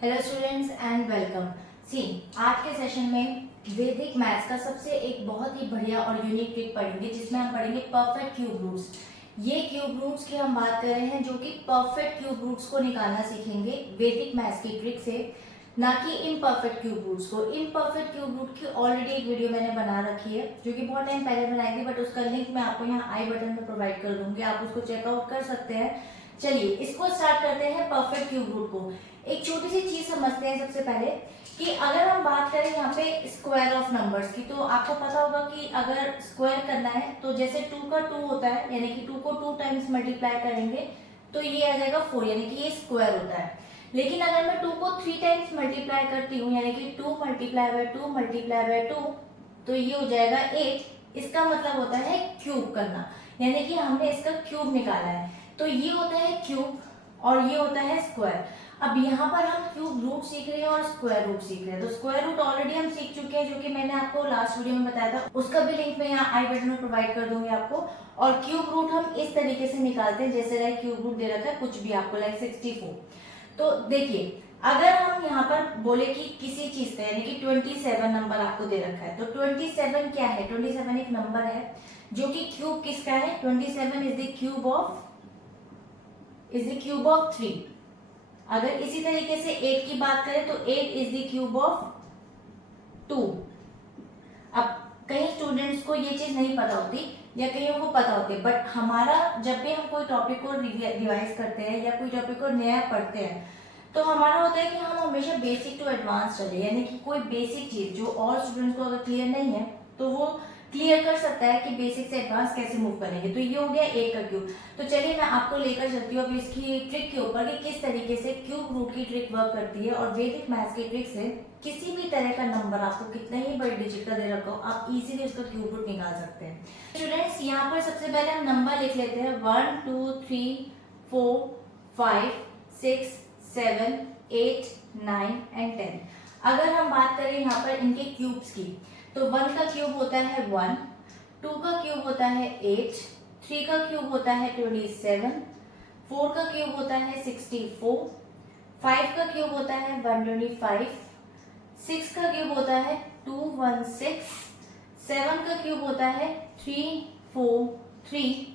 Hello students and welcome. See, आज के session में वैदिक मैथ्स का सबसे एक बहुत ही बढ़िया और यूनिक ट्रिक पढ़ेंगे जिसमें हम पढ़ेंगे परफेक्ट क्यूब रूट्स। ये क्यूब रूट्स की हम बात कर रहे हैं जो कि परफेक्ट क्यूब रूट्स को निकालना सीखेंगे वैदिक मैथ्स की ट्रिक से, ना कि इम्परफेक्ट क्यूब रूट्स को। इम्परफेक्ट क्यूब रूट की ऑलरेडी एक वीडियो मैंने बना रखी है जो कि बहुत टाइम पहले बनाई थी, बट उसका लिंक मैं आपको यहाँ आई बटन में प्रोवाइड कर दूंगी, आप उसको चेकआउट कर सकते हैं। चलिए इसको स्टार्ट करते हैं परफेक्ट क्यूब रूट को। एक छोटी सी चीज समझते हैं सबसे पहले कि अगर हम बात करें यहाँ पे स्क्वायर ऑफ नंबर्स की, तो आपको पता होगा कि अगर स्क्वायर करना है तो जैसे 2 का 2 होता है, यानी कि 2 को 2 टाइम्स मल्टीप्लाई करेंगे तो ये आ जाएगा 4, यानी कि ये स्क्वायर होता है। लेकिन अगर मैं 2 को 3 टाइम्स मल्टीप्लाई करती हूँ, यानी कि 2 मल्टीप्लाई बाय 2 मल्टीप्लाई बाय 2, तो ये हो जाएगा 8। इसका मतलब होता है क्यूब करना, यानी कि हमने इसका क्यूब निकाला है। तो ये होता है क्यूब और ये होता है स्क्वायर। अब यहाँ पर हम क्यूब रूट सीख रहे हैं और स्क्वायर रूट सीख रहे हैं। तो स्क्वायर रूट ऑलरेडी हम सीख चुके हैं, जो कि मैंने आपको लास्ट वीडियो में बताया था, उसका भी लिंक मैं यहाँ आई बटन में प्रोवाइड कर दूंगी आपको। और क्यूब रूट हम इस तरीके से निकालते हैं, जैसे लाइक क्यूब रूट दे रखा है कुछ भी आपको, लाइक 64। तो देखिए, अगर हम यहाँ पर बोले कि किसी चीज का, यानी कि 27 नंबर आपको दे रखा है, तो 27 क्या है? 27 एक नंबर है जो कि क्यूब किसका है? 27 इज द क्यूब ऑफ 3। अगर इसी तरीके से 8 की बात करें तो 8 इज द क्यूब ऑफ 2। अब कई स्टूडेंट्स को ये चीज नहीं पता होती या कईयों को पता होती है, बट हमारा जब भी हम कोई टॉपिक को रिवाइज करते हैं या कोई टॉपिक को नया पढ़ते हैं, तो हमारा होता है कि हम हमेशा बेसिक टू एडवांस चले, यानी कि कोई बेसिक चीज जो और स्टूडेंट्स को अगर क्लियर नहीं है तो वो क्लियर कर सकता है कि बेसिक से एडवांस कैसे मूव करेंगे। तो ये हो गया ए का क्यूब। तो चलिए मैं आपको लेकर चलती हूँ अब इसकी ट्रिक के ऊपर कि किस तरीके से क्यूब रूट की ट्रिक वर्क करती है। और वैदिक मैथ्स की ट्रिक से किसी भी तरह का नंबर आपको कितना ही बड़े डिजिट का दे रखा हो, आप इजीली उसका क्यूब रूट निकाल सकते हैं। स्टूडेंट्स, यहाँ पर सबसे पहले हम नंबर लिख लेते हैं 1 2 3 4 5 6 7 8 9 एंड 10। अगर हम बात करें यहाँ पर इनके क्यूब्स की, तो 1 का क्यूब होता है 1, 2 का क्यूब होता है 8, 3 का क्यूब होता है 27, 4 का क्यूब होता है 64, 5 का क्यूब होता है 125, 6 का क्यूब होता है 216, 7 का क्यूब होता है 343,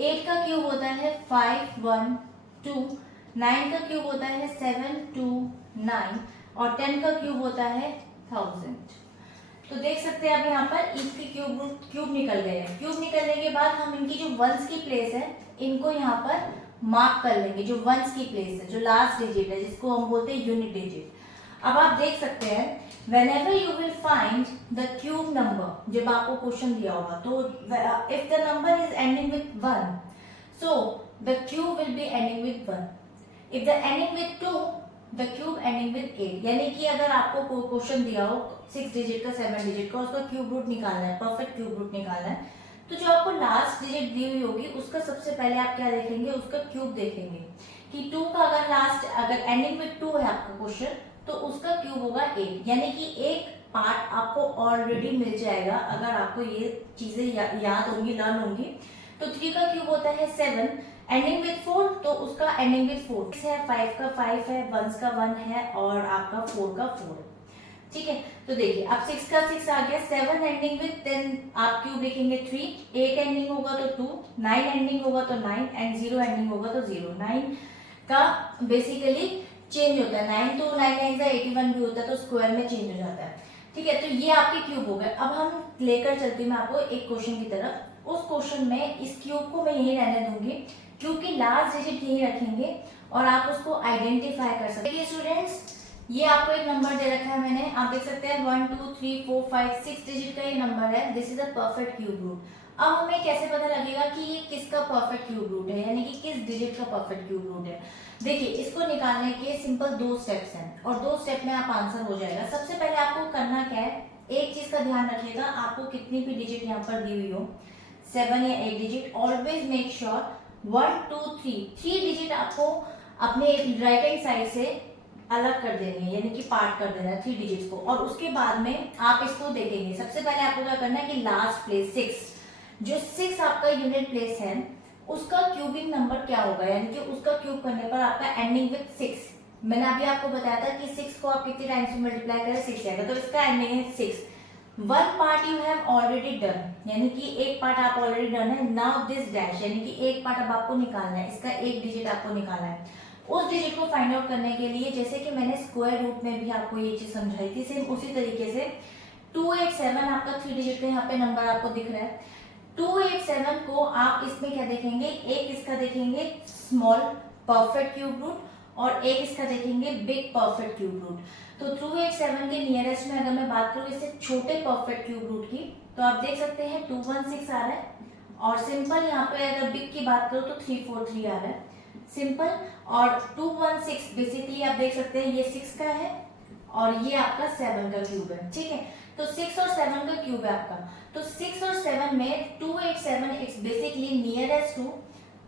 8 का क्यूब होता है 512, 9 का क्यूब होता है 729 और 10 का क्यूब होता है 1000। तो देख सकते हैं आप यहाँ पर इसके क्यूब निकल गए हैं। क्यूब निकलने के बाद हम इनकी जो वंस की प्लेस है इनको यहाँ पर मार्क कर लेंगे। जो वंस की प्लेस है, जो लास्ट डिजिट है, जिसको हम बोलते हैं यूनिट डिजिट। अब आप देख सकते हैं whenever you will find the cube number, जब आपको क्वेश्चन दिया होगा तो if the number is ending with 1, so the cube will be ending with 1. if the ending with 2, the cube ending with 8। यानी कि अगर आपको क्वेश्चन दिया हो 6 डिजिट का 7 डिजिट का, उसका क्यूब रूट निकालना है, परफेक्ट क्यूब रूट निकालना है, तो जो आपको लास्ट डिजिट दी हुई होगी उसका सबसे पहले आप क्या देखेंगे? उसका क्यूब देखेंगे कि 2 का अगर एंडिंग विद 2 है आपका क्वेश्चन, तो उसका क्यूब होगा 8। यानी कि एक पार्ट आपको ऑलरेडी मिल जाएगा अगर आपको ये चीजें याद होंगी, लर्न होंगी। तो 3 का क्यूब होता है 7, एंडिंग विद 4, तो उसका एंडिंग विद 4 है, 5 का 5 है, 1 का 1 है और आपका 4 का 4 है। ठीक है, तो देखिए अब 6 का 6 आ गया, 7 एंडिंग विद 10 आप क्यूब लिखेंगे 3, 8 एंडिंग होगा तो 2, 9 एंडिंग होगा तो 9 एंड 0 एंडिंग होगा तो 0। 9 का बेसिकली चेंज होता है, 9 तो 9 9 81 भी होता है, तो स्क्वायर में चेंज हो जाता है। ठीक है, तो ये आपके क्यूब हो गए। अब हम लेकर चलती हूँ मैं आपको एक क्वेश्चन की तरफ। उस क्वेश्चन में इस क्यूब को मैं यही रहने दूंगी क्योंकि लास्ट डिजिट यही रखेंगे और आप उसको आइडेंटिफाई कर सकते हैं। स्टूडेंट्स, ये आपको एक नंबर दे रखा है मैंने, आप देख सकते हैं 1 2 3 4 5 6 डिजिट का ये नंबर है। This is a perfect cube root. अब हमें कैसे पता लगेगा कि ये किसका परफेक्ट क्यूब रूट है, यानी कि किस डिजिट का परफेक्ट क्यूब रूट है? देखिए, इसको निकालने के सिंपल 2 स्टेप्स हैं और 2 स्टेप में आप आंसर हो जाएगा। सबसे पहले आपको करना क्या है, एक चीज का ध्यान रखिएगा, आपको कितनी भी डिजिट यहाँ पर दी हुई हो, 7 या 8 digit, always make sure 1 2 3 digit आपको अपने राइट हैंड साइड से अलग कर देनी है, यानी कि पार्ट कर देना है 3 डिजिट्स को। और उसके बाद में आप इसको देखेंगे। सबसे पहले आपको क्या करना है कि लास्ट प्लेस 6, जो 6 आपका यूनिट प्लेस है, उसका क्यूबिक नंबर क्या होगा, यानी कि उसका क्यूब करने पर आपका एंडिंग विद 6 मैंने अभी आपको बताया था कि 6 को आप कितनी टाइम्स में मल्टीप्लाई करें 6 आएगा, तो इसका एंडिंग है 6। One part you have already done, यानी कि एक पार्ट आप ऑलरेडी डन है। नाउ दिस डैश, यानी कि एक पार्ट अब आपको निकालना है, इसका एक डिजिट आपको निकालना है। उस डिजिट को फाइंड आउट करने के लिए जैसे कि मैंने स्क्वायर रूट में भी आपको ये चीज समझाई थी, सेम उसी तरीके से 287 आपका 3 डिजिट का यहाँ पे नंबर आपको दिख रहा है। 287 को आप इसमें क्या देखेंगे, एक इसका देखेंगे स्मॉल परफेक्ट क्यूब रूट और एक इसका देखेंगे बिग परफेक्ट क्यूब रूट। तो 287 के नियरेस्ट में अगर मैं बात करूं इससे छोटे परफेक्ट क्यूब रूट की, तो आप देख सकते हैं 216 आ रहा है, और सिंपल यहाँ पे अगर बिग की बात करूं तो 343 आ रहा है सिंपल। और 216 बेसिकली आप देख सकते हैं ये 6 का है और ये आपका 7 का क्यूब है, ठीक है। तो 6 और 7 का क्यूब है आपका, तो 6 और 7 में 287 इट्स बेसिकली नियरेस्ट टू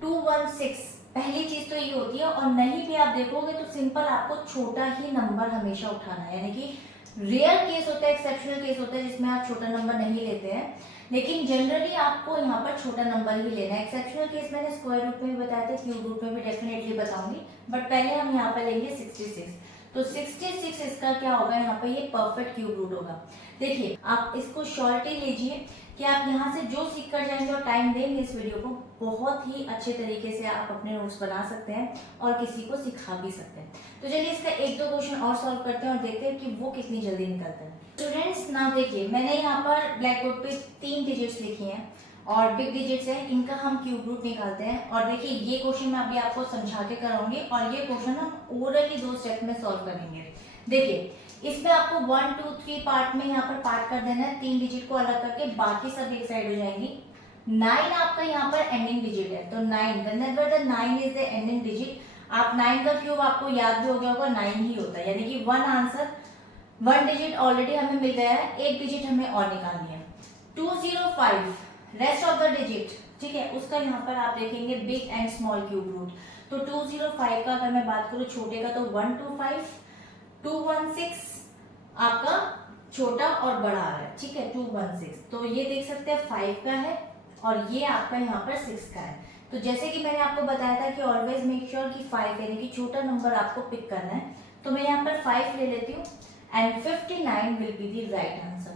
216। पहली चीज तो ये होती है, और नहीं भी आप देखोगे तो सिंपल आपको छोटा ही नंबर हमेशा उठाना है, यानी कि रेयर केस होता है, एक्सेप्शनल केस होता है जिसमें आप छोटा नंबर नहीं लेते हैं, लेकिन जनरली आपको यहाँ पर छोटा नंबर ही लेना है। एक्सेप्शनल केस मैंने स्क्वायर रूट में भी बताया था, क्यूब रूट में भी डेफिनेटली बताऊंगी, बट पहले हम यहाँ पर लेंगे 66। तो 66 इसका क्या होगा, यहाँ पे ये परफेक्ट क्यूब रूट होगा। देखिए आप इसको श्योरिटी लीजिए कि आप यहाँ से जो सीख कर जाएंगे और टाइम देंगे इस वीडियो को, बहुत ही अच्छे तरीके से आप अपने नोट्स बना सकते हैं और किसी को सिखा भी सकते हैं। तो चलिए इसका एक दो क्वेश्चन और सॉल्व करते हैं और देखते हैं कि वो कितनी जल्दी निकलता है। स्टूडेंट्स ना देखिए, मैंने यहाँ पर ब्लैक बोर्ड पे 3 डिजिट्स लिखी हैं और बिग डिजिट्स है, इनका हम क्यूब रूट निकालते हैं। और देखिए ये क्वेश्चन मैं अभी आपको समझा के कराऊंगी और ये क्वेश्चन हम ओरली 2 स्टेप में सॉल्व करेंगे। देखिए इसमें आपको 1 2 3 पार्ट में यहाँ पर पार्ट कर देना है, 3 डिजिट को अलग करके, बाकी सब एक साइड हो जाएंगी। 9 आपका यहाँ पर एंडिंग डिजिट है, तो 9 whenever the 9 is the ending digit, आप 9 का क्यूब आपको याद भी हो गया होगा 9 ही होता है, यानी कि 1 आंसर 1 डिजिट ऑलरेडी हमें मिल गया है, एक डिजिट हमें और निकालनी है। 205 रेस्ट ऑफ द डिजिट, ठीक है, उसका यहाँ पर आप देखेंगे big and small cube root. तो 205 का अगर मैं बात करूँ छोटे का, तो 125, 216 आपका छोटा और बड़ा आ रहा है, ठीक है, 216। तो ये देख सकते हैं 5 का है और ये आपका यहाँ पर 6 का है। तो जैसे कि मैंने आपको बताया था कि ऑलवेज मेक श्योर कि 5 यानी कि छोटा नंबर आपको पिक करना है, तो मैं यहाँ पर 5 ले लेती हूँ and 59 will be the right answer.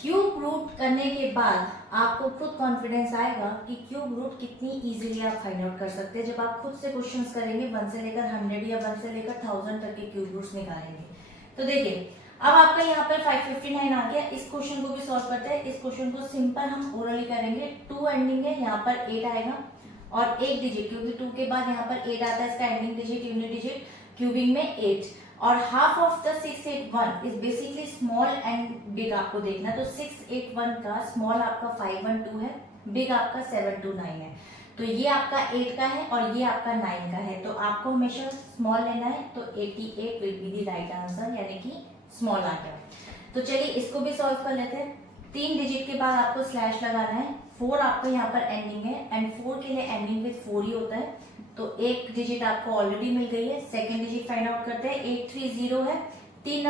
Cube root करने के बाद आपको खुद कॉन्फिडेंस आएगा कि क्यूब रूट कितनी इजीली आप फाइंड आउट कर सकते हैं जब आप खुद से क्वेश्चंस करेंगे, 1 से लेकर 100 या 1 से लेकर 1000 तक के क्यूब रूट्स निकालेंगे। तो देखिए अब आपका यहाँ पर 559 आ गया। इस क्वेश्चन को भी सॉल्व करते हैं। इस क्वेश्चन को सिंपल हम ओरली करेंगे। 2 एंडिंग है, यहाँ पर 8 आएगा और एक डिजिट, क्योंकि 2 के बाद यहाँ पर 8 आता है, इसका ending digit unit digit cubing में 8, और half of the 681 is basically small and big आपको देखना। तो 681 का स्मॉल आपका 512 है, बिग आपका 729 है। तो ये आपका 8 का है और ये आपका 9 का है, तो आपको हमेशा स्मॉल लेना है। तो 88 will be the right answer, यानी कि स्मॉल आ गया। तो चलिए इसको भी सॉल्व कर लेते हैं। 3 डिजिट के बाद आपको स्लैश लगाना है। 4 आपको यहाँ पर एंडिंग है एंड 4 के लिए एंडिंग विद 4 ही होता है, तो एक डिजिट आपको ऑलरेडी मिल गई है। सेकंड डिजिट फाइंड आउट करते हैं। 830 है, 3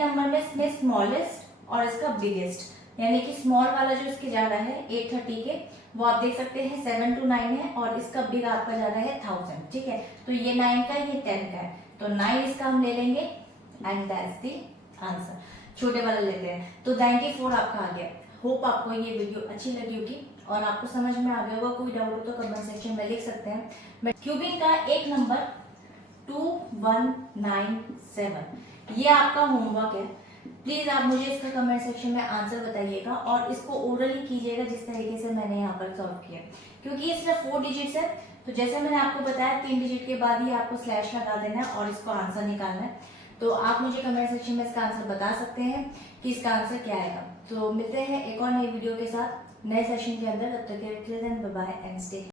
नंबर में इसमें स्मॉलेस्ट और इसका बिगेस्ट, यानी कि स्मॉल वाला जो इसके जा रहा है 830 के, वो आप देख सकते हैं 729 है और इसका बिग आपका जा रहा है 1000, ठीक है। तो ये 9 का ये 10 का है, तो 9 इसका हम ले लेंगे एंड दैट्स द आंसर। छोटे वाला लेते हैं, तो 94 आपका आ गया। होप आपको ये वीडियो अच्छी लगी होगी और आपको समझ में आ गया होगा। कोई डाउट हो तो कमेंट सेक्शन में लिख सकते हैं। बट क्यूबिंग का एक नंबर 2197, ये आपका होमवर्क है। प्लीज आप मुझे इसका कमेंट सेक्शन में आंसर बताइएगा और इसको ओरली कीजिएगा जिस तरीके से मैंने यहाँ पर सॉल्व किया, क्योंकि ये सिर्फ 4 डिजिट्स है। तो जैसे मैंने आपको बताया 3 डिजिट के बाद ही आपको स्लैश लगा देना है और इसको आंसर निकालना है। तो आप मुझे कमेंट सेक्शन में इसका आंसर बता सकते हैं कि इसका आंसर क्या आएगा। तो मिलते हैं एक और नई वीडियो के साथ नए सेशन के अंदर। तब तक के लिए बाय बाय एंड स्टे।